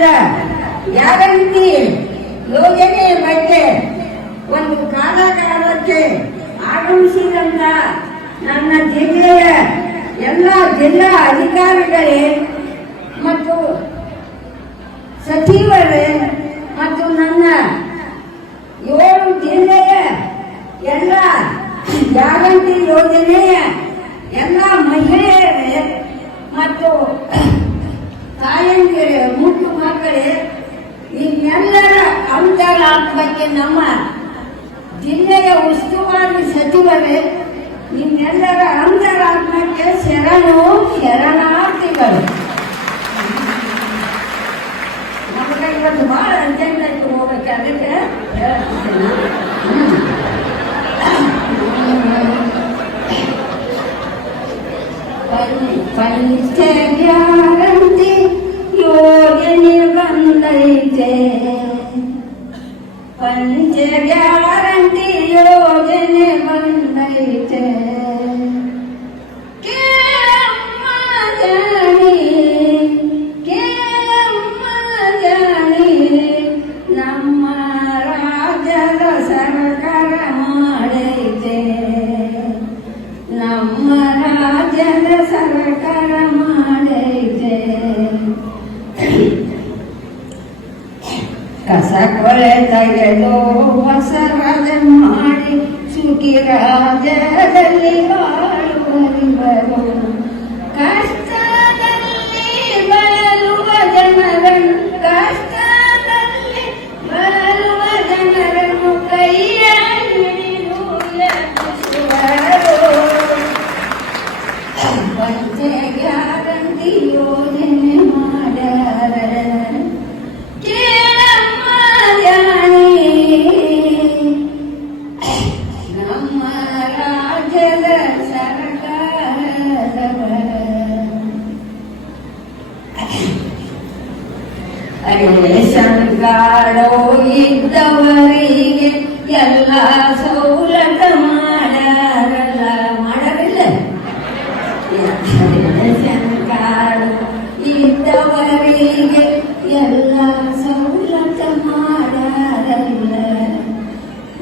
ರಾಜ್ಯದ ಗ್ಯಾರಂಟಿ ಯೋಜನೆ ಬಗ್ಗೆ ಒಂದು ಕಾಲಕ್ಕೆ ಆಗಮಿಸಿದಂತ ನನ್ನ ಜಿಲ್ಲೆಯ ಎಲ್ಲ ಜಿಲ್ಲಾ ಅಧಿಕಾರಿಗಳೇ ಮತ್ತು ಸಚಿವರೇ ಮತ್ತು ನನ್ನ 7 ಜಿಲ್ಲೆಯ ಎಲ್ಲ ಗ್ಯಾರಂಟಿ ಯೋಜನೆಯ ಎಲ್ಲ ಮಹಿಳೆಯರೇ ಮತ್ತು ತಾಯಂದಿರೇ ಮುಟ್ಟು ಮಕ್ಕಳೇ ನಿಮ್ಮೆಲ್ಲರ ಅಂತರಾತ್ಮಕ್ಕೆ ನಮ್ಮ ಜಿಲ್ಲೆಯ ಉಸ್ತುವಾರಿ ಸಚಿವರೇ ನಿಮ್ಮೆಲ್ಲರ ಅಂತರಾತ್ಮಕ್ಕೆ ಶರಣಾರ್ಥಿಗಳು. ನಮಗೆ ಇವತ್ತು ಬಹಳ ಅರ್ಜೆಂಟ್ ಆಯ್ತು ಹೋಗ್ಬೇಕು, ಅದಕ್ಕೆ ಪಂಚ ಗ್ಯಾರಂಟಿ ಯೋಜನೆ ಬಂದೈತೆ, ಪಂಚ ಗ್ಯಾರಂಟಿ ಯೋಜನೆ ಬಂದೈತೆ. ಕೇಳಮ್ಮ ಜಾಣಿ ನಮ್ಮ ರಾಜ್ಯದ ಸರ್ಕಾರ ಮಾಡೈತೆ, ನಮ್ಮ ರಾಜ್ಯದ ಸರ್ಕಾರ ಮಾಡೈತೆ. ಕಸ ಕೊಳೆ ತೆಗೆದು ಹೊಸ ರಾಜ ಮಾಡಿ ಸುಖಿ ರಾಜ್ಯದಲ್ಲಿ ಬಾಳುವರಿವರು, ಕಷ್ಟದಲ್ಲಿ ಬಳಲುವ ಜನರನ್ನು, ಕಷ್ಟದಲ್ಲಿ ಬಳಲುವ ಜನರನ್ನು ಕೈಯ ಹಿಡಿದು ಎಬ್ಬಿಸುವರು. ಪಂಚ ಗ್ಯಾರಂಟಿ ಯೋಜನೆ ಮಾಡ್ಯಾರ, ಕೇಳಮ್ಮ ಜಾಣಿ ನಮ್ಮ ರಾಜ್ಯದ ಸರ್ಕಾರದವರ. ರೇಷನ್ ಕಾರ್ಡ್ ಇದ್ದವರಿಗೆ ಎಲ್ಲ ಸೌಲಭ್ಯ ಮಾಡ್ಯಾರಲ್ಲ, ಮಾಡಲಿಲ್ಲ. ರೇಷನ್ ಕಾರ್ಡ್ ಇದ್ದವರಿಗೆ ಎಲ್ಲ ಸೌಲಭ್ಯ ಮಾಡ್ಯಾರಲ್ಲ,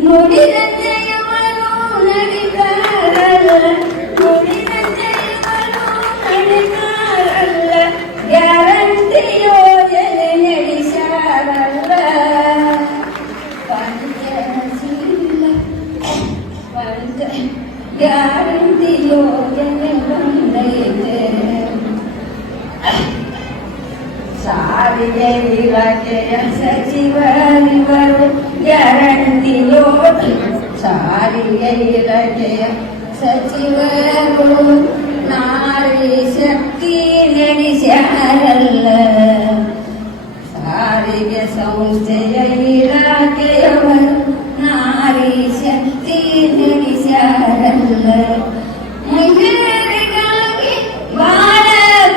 ನುಡಿದಂತೆ ಇವರು ನಡಿತಾರಲ್ಲ, ನುಡಿದಂತೆ ಇವರು ನಡಿತಾರಲ್ಲ, ಗ್ಯಾರಂಟಿ ಯೋಜನೆ ನಡೆಸಾರಲ್ಲ. ಪಂಚ ಗ್ಯಾರಂಟಿ ಯೋಜನೆ ಬಂದೈತೆ. ಸಾರಿಗೆ ಇಲಾಖೆಯ ಸಚಿವರಿವರು ಗ್ಯಾರಂಟಿ ಯೋಜನೆ, ಸಾರಿಗೆ ಇಲಾಖೆಯ ಸಚಿವರು ನಾರಿ ಶಕ್ತಿ ನಡೆಸ್ಯಾರಲ್ಲ, ಸಾರಿಗೆ ಸಂಸ್ಥೆಯ ಇಲಾಖೆಯವರು ನಾರಿ ಶಕ್ತಿ ನಡೆಸ್ಯಾರಲ್ಲ. ಮಹಿಳೆಯರಿಗಾಗಿ ಬಾಳ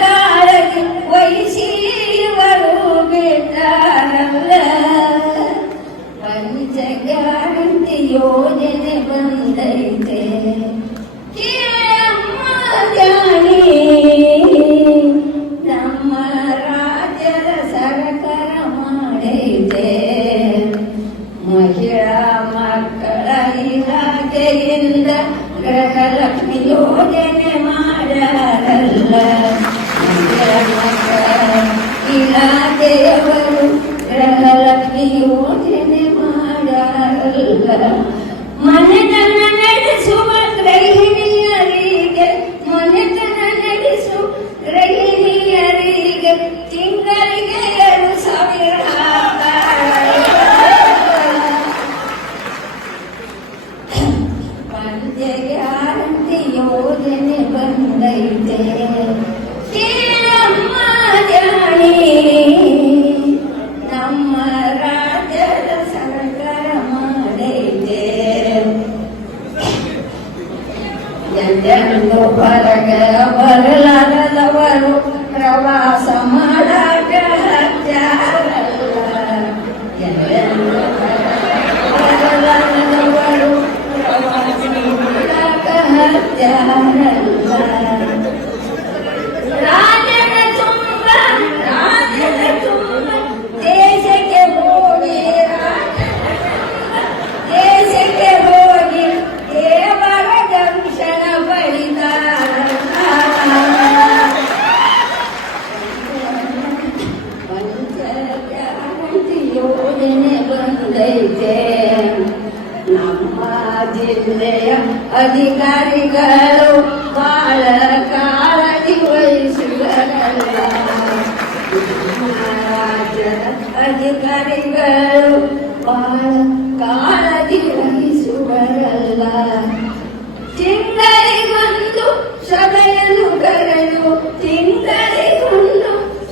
ಕಾಳಜಿ ವಹಿಸಿ ಇವರು ಬಿಟ್ಟಾರಲ್ಲ. ಪಂಚ ಗ್ಯಾರಂಟಿ ಯೋಜನೆ ಬಂದೈತೆ, ಕೇಳಮ್ಮ ಜಾಣಿ ನಮ್ಮ ರಾಜ್ಯದ ಸರ್ಕಾರ ಮಾಡೈತೆ. ಮಹಿಳಾ ಮಕ್ಕಳ ಇಲಾಖೆಯಿಂದ ಗೃಹಲಕ್ಷ್ಮಿ ಯೋಜನೆ ಮಾಡ್ಯಾರಲ್ಲ, ಮಹಿಳಾ ಮಕ್ಕಳ ಇಲಾಖೆಯವರು ಗೃಹಲಕ್ಷ್ಮಿ ಯೋಜನೆ ಮಾಡ್ಯಾರಲ್ಲ. ಮನೆತನ ನಡೆಸುವ ಗೃಹಿಣಿಯರಿಗೆ, ಮನೆತನ ನಡೆಸುವ ಗೃಹಿಣಿಯರಿಗೆ ತಿಂಗಳಿಗೆ 2,000 ಪಂಚ ಗ್ಯಾರಂಟಿ ಯೋಜನೆ ಬಂದೈತೆ, ಕೇಳಮ್ಮ ಜಾಣಿ ನಮ್ಮ ರಾಜ್ಯದ ಸರ್ಕಾರ ಮಾಡೈತೆ. ಜಿಲ್ಲೆಯ ಅಧಿಕಾರಿಗಳು ಬಾಳ ಕಾಳಜಿ ವಹಿಸುವರಲ್ಲ. ರಾಜ್ಯದ ಅಧಿಕಾರಿಗಳು ಬಾಳ ಕಾಳಜಿ ವಹಿಸುವರಲ್ಲ. ತಿಂಗಳಿಗೊಂದು ಸಭೆಯನ್ನು ಕರೆದು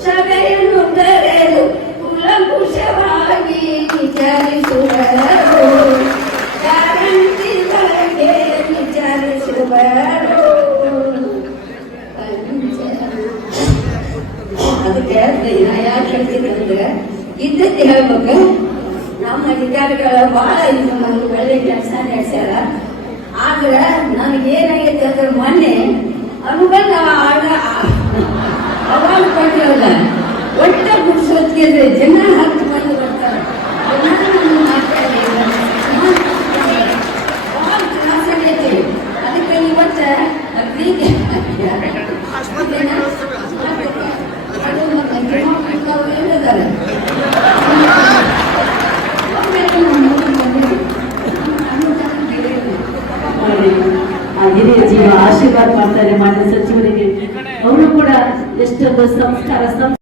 ಸಭೆಯನ್ನು ಕರೆದು ಕುಲಂಕುಷವಾಗಿ ವಿಚಾರಿಸುವರು. ಗ್ಯಾರಂಟಿ ಬಗ್ಗೆ ವಿಚಾರಿಸುವರು. ಅದಕ್ಕೆ ಯಾಕೆ ಹೇಳ್ತಿದ್ರೆ ಇದ್ದದ್ದು ಹೇಳ್ಬೇಕು. ನಮ್ಮ ಅಧಿಕಾರಿಗಳು ಬಹಳ ಇದು ನಮ್ಗೆ ಒಳ್ಳೆ ಕೆಲಸ ನಡೆಸ್ಯಾರ. ಆದ್ರೆ ನನಗೇನಾಗೈತೆ ಅಂದ್ರೆ ಮೊನ್ನೆ ಅನುಬಂಧ ಅವಾಗ ಕೊಟ್ಟಿವಲ್ಲ ಒಟ್ಟೆ ಮುಗಿಸೋದ್ಕಿದ್ರೆ ಜನ 10 ಮಂದಿ ಬರ್ತಾರೆ. ಭಾಳ ತ್ರಾಸ ಆಗೈತಿ. ಅದಕ್ಕೆ ಇವತ್ತ ಪ್ರೀತಿ ಹೇಳಿದ್ದಾರೆ ಹಿರಿಯ ಜೀವ ಆಶೀರ್ವಾದ ಮಾಡ್ತಾರೆ ಮಾನ್ಯ ಸಚಿವರಿಗೆ. ಅವರು ಕೂಡ ಎಷ್ಟೊಂದು ಸಂಸ್ಕಾರ